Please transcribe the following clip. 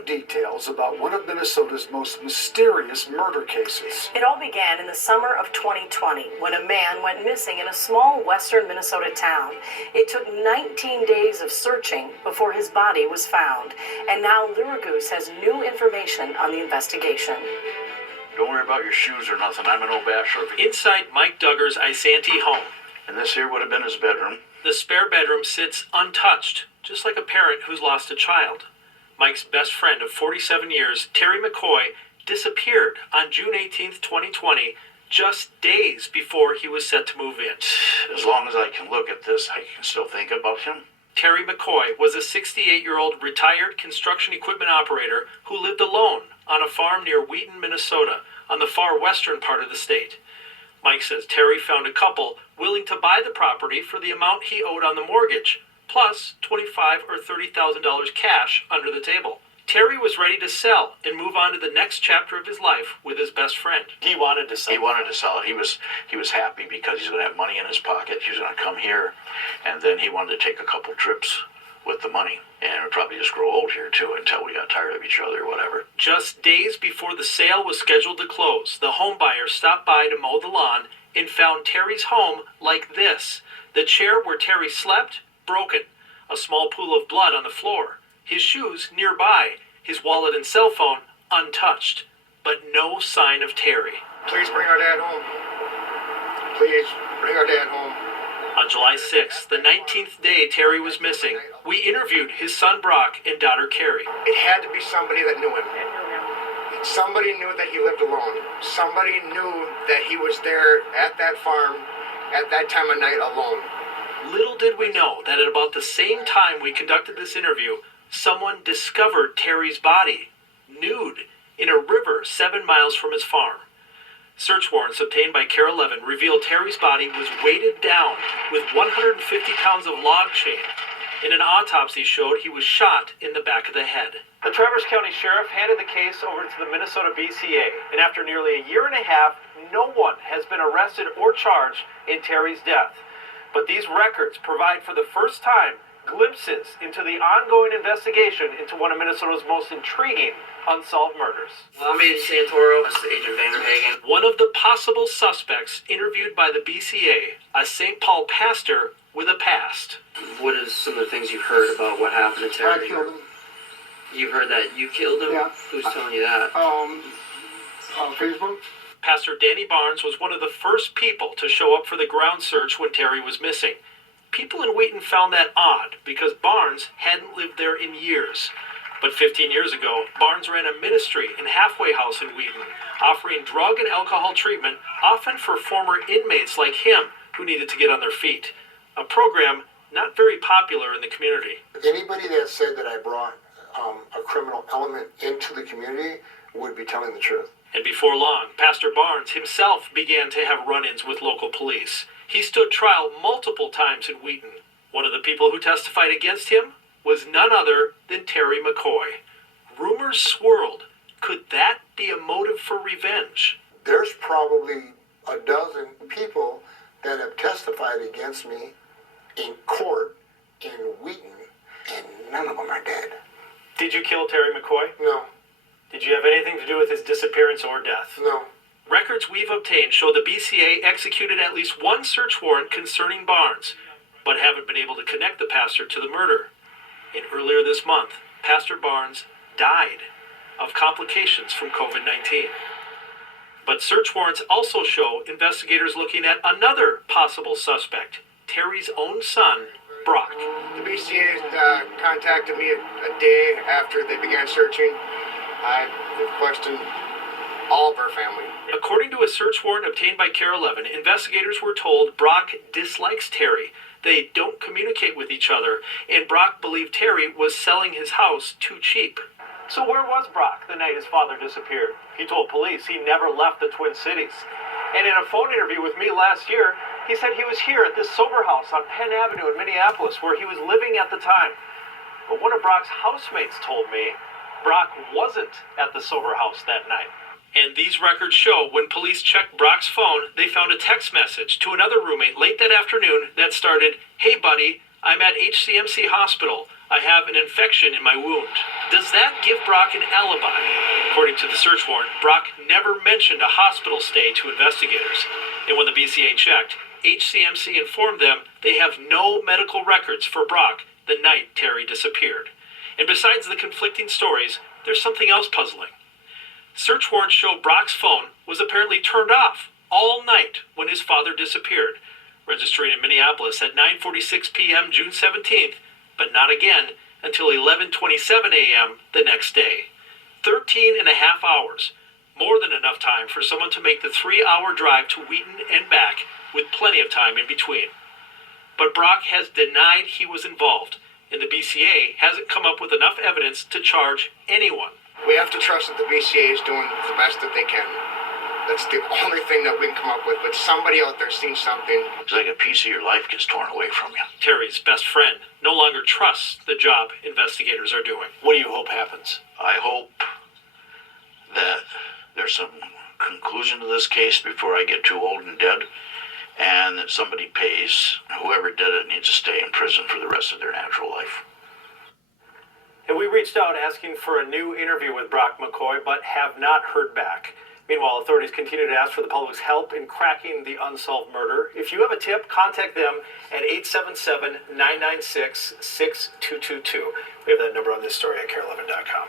new details about one of Minnesota's most mysterious murder cases. It all began in the summer of 2020 when a man went missing in a small western Minnesota town. It took 19 days of searching before his body was found. And now Lyragoose has new information on the investigation. Don't worry about your shoes or nothing. I'm an old bachelor. Inside Mike Duggar's Isanti home. And this here would have been his bedroom. The spare bedroom sits untouched, just like a parent who's lost a child. Mike's best friend of 47 years, Terry McCoy, disappeared on June 18th, 2020, just days before he was set to move in. As long as I can look at this, I can still think about him. Terry McCoy was a 68-year-old retired construction equipment operator who lived alone on a farm near Wheaton, Minnesota, on the far western part of the state. Mike says Terry found a couple willing to buy the property for the amount he owed on the mortgage, plus $25,000 or $30,000 cash under the table. Terry was ready to sell and move on to the next chapter of his life with his best friend. He wanted to sell. He wanted to sell it. He was happy because he's going to have money in his pocket. He was going to come here, and then he wanted to take a couple trips with the money. And it would probably just grow old here, too, until we got tired of each other or whatever. Just days before the sale was scheduled to close, the home buyer stopped by to mow the lawn and found Terry's home like this. The chair where Terry slept, broken. A small pool of blood on the floor. His shoes nearby. His wallet and cell phone untouched. But no sign of Terry. Please bring our dad home. Please bring our dad home. On July 6th, the 19th day Terry was missing, we interviewed his son Brock and daughter Kare. It had to be somebody that knew him. Somebody knew that he lived alone. Somebody knew that he was there at that farm at that time of night alone. Little did we know that at about the same time we conducted this interview, someone discovered Terry's body, nude, in a river 7 miles from his farm. Search warrants obtained by Kare11 revealed Terry's body was weighted down with 150 pounds of log chain, and an autopsy showed he was shot in the back of the head. The Traverse County Sheriff handed the case over to the Minnesota BCA, and after nearly a year and a half, no one has been arrested or charged in Terry's death. But these records provide for the first time glimpses into the ongoing investigation into one of Minnesota's most intriguing unsolved murders. I'm Agent Santoro. This is Agent Vanderhagen. One of the possible suspects interviewed by the BCA, a St. Paul pastor with a past. What is some of the things you've heard about what happened to Terry? I killed him. You've heard that you killed him? Yeah. Who's telling you that? On Facebook. Pastor Danny Barnes was one of the first people to show up for the ground search when Terry was missing. People in Wheaton found that odd because Barnes hadn't lived there in years. But 15 years ago, Barnes ran a ministry and halfway house in Wheaton, offering drug and alcohol treatment, often for former inmates like him who needed to get on their feet. A program not very popular in the community. Anybody that said that I brought a criminal element into the community would be telling the truth. And before long, Pastor Barnes himself began to have run-ins with local police. He stood trial multiple times in Wheaton. One of the people who testified against him was none other than Terry McCoy. Rumors swirled. Could that be a motive for revenge? There's probably a dozen people that have testified against me in court in Wheaton, and none of them are dead. Did you kill Terry McCoy? No, Did you have anything to do with his disappearance or death? no. Records we've obtained show the BCA executed at least one search warrant concerning Barnes, but haven't been able to connect the pastor to the murder. And earlier this month, Pastor Barnes died of complications from COVID-19. But search warrants also show investigators looking at another possible suspect, Terry's own son, Brock. The BCA contacted me a day after they began searching. I questioned all of our family. According to a search warrant obtained by Kare11, investigators were told Brock dislikes Terry. They don't communicate with each other, and Brock believed Terry was selling his house too cheap. So where was Brock the night his father disappeared? He told police he never left the Twin Cities. And in a phone interview with me last year, he said he was here at this sober house on Penn Avenue in Minneapolis, where he was living at the time. But one of Brock's housemates told me Brock wasn't at the sober house that night. And these records show when police checked Brock's phone, they found a text message to another roommate late that afternoon that started, "Hey buddy, I'm at HCMC Hospital. I have an infection in my wound. Does that give Brock an alibi? According to the search warrant, Brock never mentioned a hospital stay to investigators. And when the BCA checked, HCMC informed them they have no medical records for Brock the night Terry disappeared. And besides the conflicting stories, there's something else puzzling. Search warrants show Brock's phone was apparently turned off all night when his father disappeared, registering in Minneapolis at 9:46 p.m. June 17th, but not again until 11:27 a.m. the next day. 13 and a half hours, more than enough time for someone to make the 3-hour drive to Wheaton and back with plenty of time in between. But Brock has denied he was involved, and the BCA hasn't come up with enough evidence to charge anyone. We have to trust that the BCA is doing the best that they can. That's the only thing that we can come up with. But somebody out there seen something. It's like a piece of your life gets torn away from you. Terry's best friend no longer trusts the job investigators are doing. What do you hope happens? I hope that there's some conclusion to this case before I get too old and dead, and that somebody pays. Whoever did it needs to stay in prison for the rest of their natural life. And we reached out asking for a new interview with Brock McCoy, but have not heard back. Meanwhile, authorities continue to ask for the public's help in cracking the unsolved murder. If you have a tip, contact them at 877-996-6222. We have that number on this story at Kare11.com.